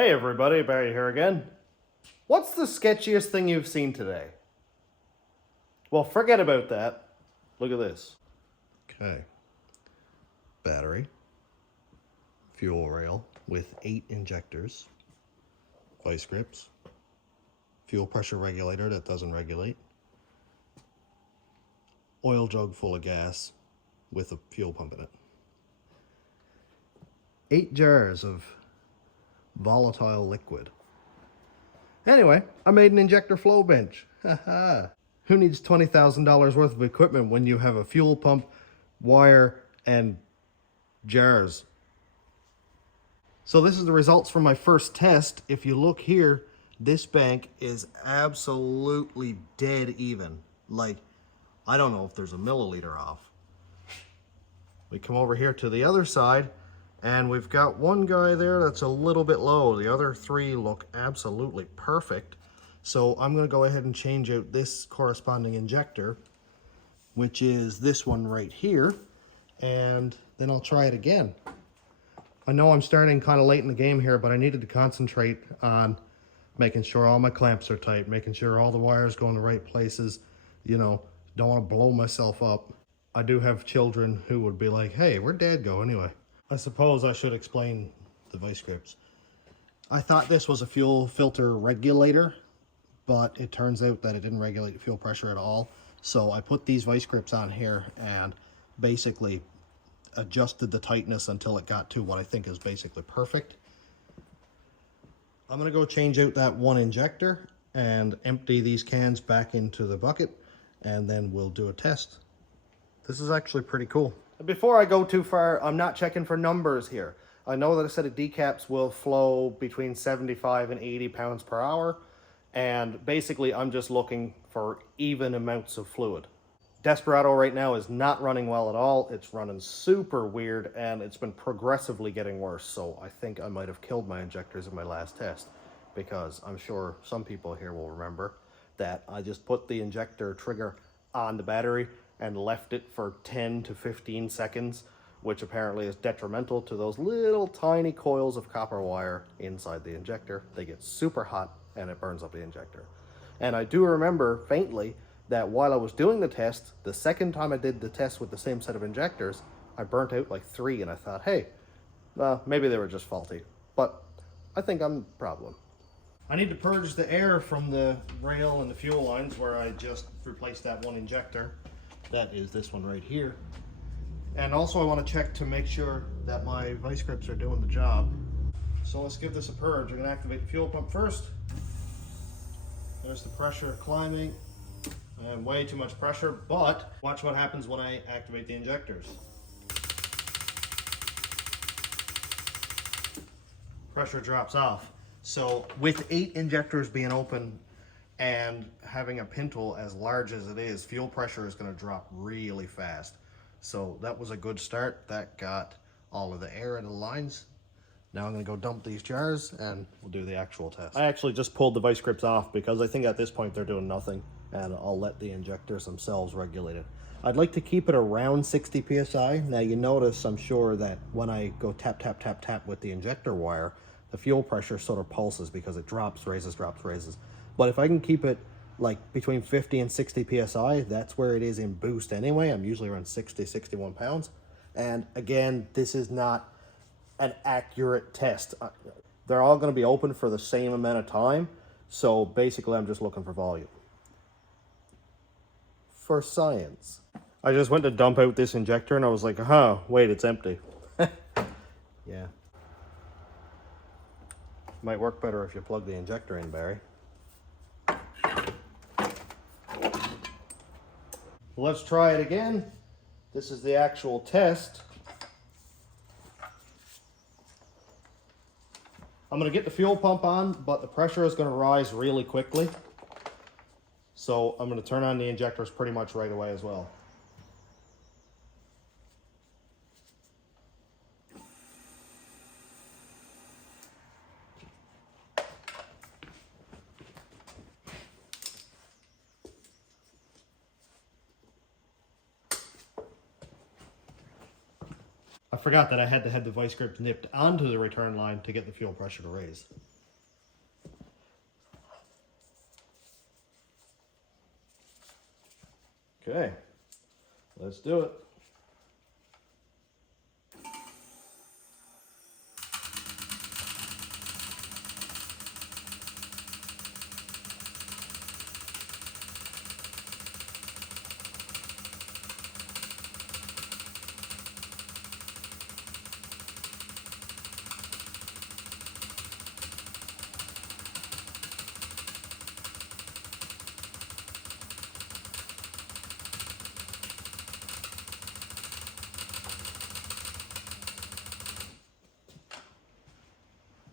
Hey everybody, Barry here again. What's the sketchiest thing you've seen today? Well, forget about that. Look at this. Okay. Battery. Fuel rail with 8 injectors. Vice grips. Fuel pressure regulator that doesn't regulate. Oil jug full of gas with a fuel pump in it. 8 jars of volatile liquid. Anyway, I made an injector flow bench. Haha. Who needs $20,000 worth of equipment when you have a fuel pump, wire, and jars? So this is the results from my first test. If you look here, this bank is absolutely dead even. Like, I don't know if there's a milliliter off. We come over here to the other side, and we've got one guy there that's a little bit low. The other 3 look absolutely perfect. So I'm going to go ahead and change out this corresponding injector, which is this one right here, and then I'll try it again. I know I'm starting kind of late in the game here, but I needed to concentrate on making sure all my clamps are tight, making sure all the wires go in the right places. You know, don't want to blow myself up. I do have children who would be like, hey, where'd Dad go anyway? I suppose I should explain the vice grips. I thought this was a fuel filter regulator, but it turns out that it didn't regulate fuel pressure at all. So I put these vice grips on here and basically adjusted the tightness until it got to what I think is basically perfect. I'm gonna go change out that one injector and empty these cans back into the bucket, and then we'll do a test. This is actually pretty cool. Before I go too far, I'm not checking for numbers here. I know that a set of decaps will flow between 75 and 80 pounds per hour, and basically I'm just looking for even amounts of fluid. Desperado right now is not running well at all. It's running super weird, and it's been progressively getting worse. So I think I might have killed my injectors in my last test, because I'm sure some people here will remember that I just put the injector trigger on the battery and left it for 10 to 15 seconds, which apparently is detrimental to those little tiny coils of copper wire inside the injector. They get super hot and it burns up the injector. And I do remember faintly that while I was doing the test, the second time I did the test with the same set of injectors, I burnt out like 3, and I thought, hey, well, maybe they were just faulty. But I think I'm the problem. I need to purge the air from the rail and the fuel lines where I just replaced that one injector. That is this one right here. And also I want to check to make sure that my vice grips are doing the job. So let's give this a purge. We're going to activate the fuel pump first. There's the pressure climbing. And way too much pressure, but watch what happens when I activate the injectors. Pressure drops off. So with 8 injectors being open and having a pintle as large as it is, fuel pressure is going to drop really fast. So that was a good start. That got all of the air in the lines. Now I'm going to go dump these jars and we'll do the actual test. I actually just pulled the vice grips off because I think at this point they're doing nothing, and I'll let the injectors themselves regulate it. I'd like to keep it around 60 psi. Now you notice, I'm sure, that when I go tap, tap, tap, tap with the injector wire, the fuel pressure sort of pulses because it drops, raises, drops, raises. But if I can keep it like between 50 and 60 psi, that's where it is in boost anyway. I'm usually around 60, 61 pounds. And again, this is not an accurate test. They're all going to be open for the same amount of time. So basically I'm just looking for volume. For science. I just went to dump out this injector and I was like, wait, it's empty. Yeah. Might work better if you plug the injector in, Barry. Let's try it again. This is the actual test. I'm going to get the fuel pump on, but the pressure is going to rise really quickly. So I'm going to turn on the injectors pretty much right away as well. I forgot that I had to have the vice grips nipped onto the return line to get the fuel pressure to raise. Okay, let's do it.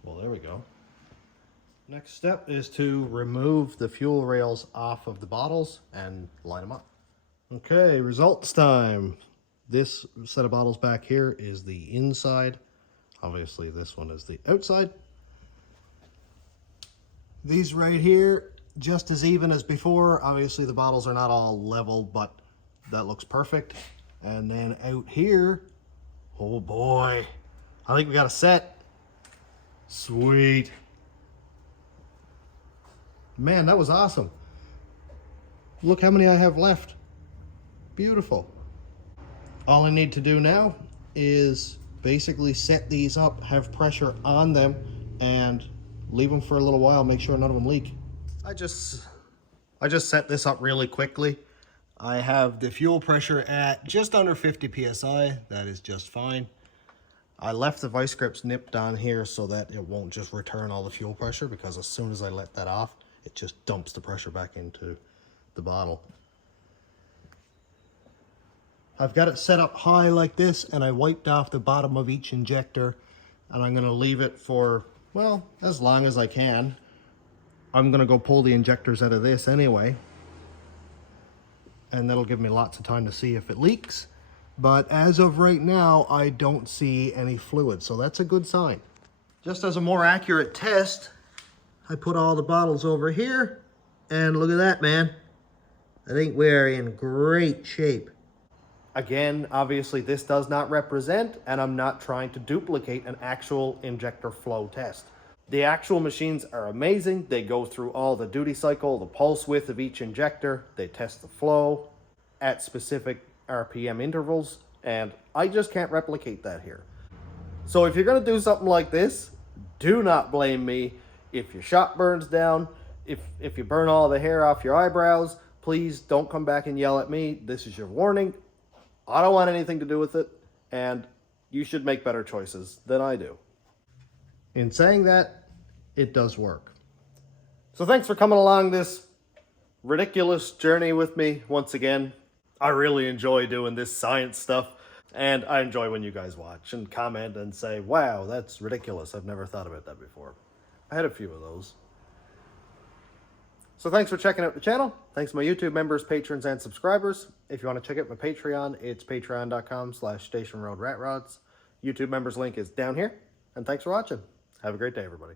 Well, there we go. Next step is to remove the fuel rails off of the bottles and line them up. Okay, results time. This set of bottles back here is the inside. Obviously, this one is the outside. These right here, just as even as before. Obviously, the bottles are not all level, but that looks perfect. And then out here, oh boy, I think we got a set. Sweet. Man, that was awesome. Look how many I have left. Beautiful. All I need to do now is basically set these up, have pressure on them, and leave them for a little while, make sure none of them leak. I just set this up really quickly. I have the fuel pressure at just under 50 psi. That is just fine. I left the vice grips nipped on here so that it won't just return all the fuel pressure, because as soon as I let that off, it just dumps the pressure back into the bottle. I've got it set up high like this, and I wiped off the bottom of each injector, and I'm gonna leave it for, well, as long as I can. I'm gonna go pull the injectors out of this anyway, and that'll give me lots of time to see if it leaks. But as of right now, I don't see any fluid, so that's a good sign. Just as a more accurate test, I put all the bottles over here, and look at that, man. I think we're in great shape. Again, obviously this does not represent, and I'm not trying to duplicate an actual injector flow test. The actual machines are amazing. They go through all the duty cycle, the pulse width of each injector. They test the flow at specific RPM intervals, and I just can't replicate that here. So if you're gonna do something like this, do not blame me. If your shop burns down, if you burn all the hair off your eyebrows, please don't come back and yell at me. This is your warning. I don't want anything to do with it, and you should make better choices than I do. In saying that, it does work. So thanks for coming along this ridiculous journey with me once again. I really enjoy doing this science stuff, and I enjoy when you guys watch and comment and say, wow, that's ridiculous. I've never thought about that before. I had a few of those. So thanks for checking out the channel. Thanks to my YouTube members, patrons, and subscribers. If you want to check out my Patreon, it's patreon.com/stationroadratrods. YouTube members link is down here. And thanks for watching. Have a great day, everybody.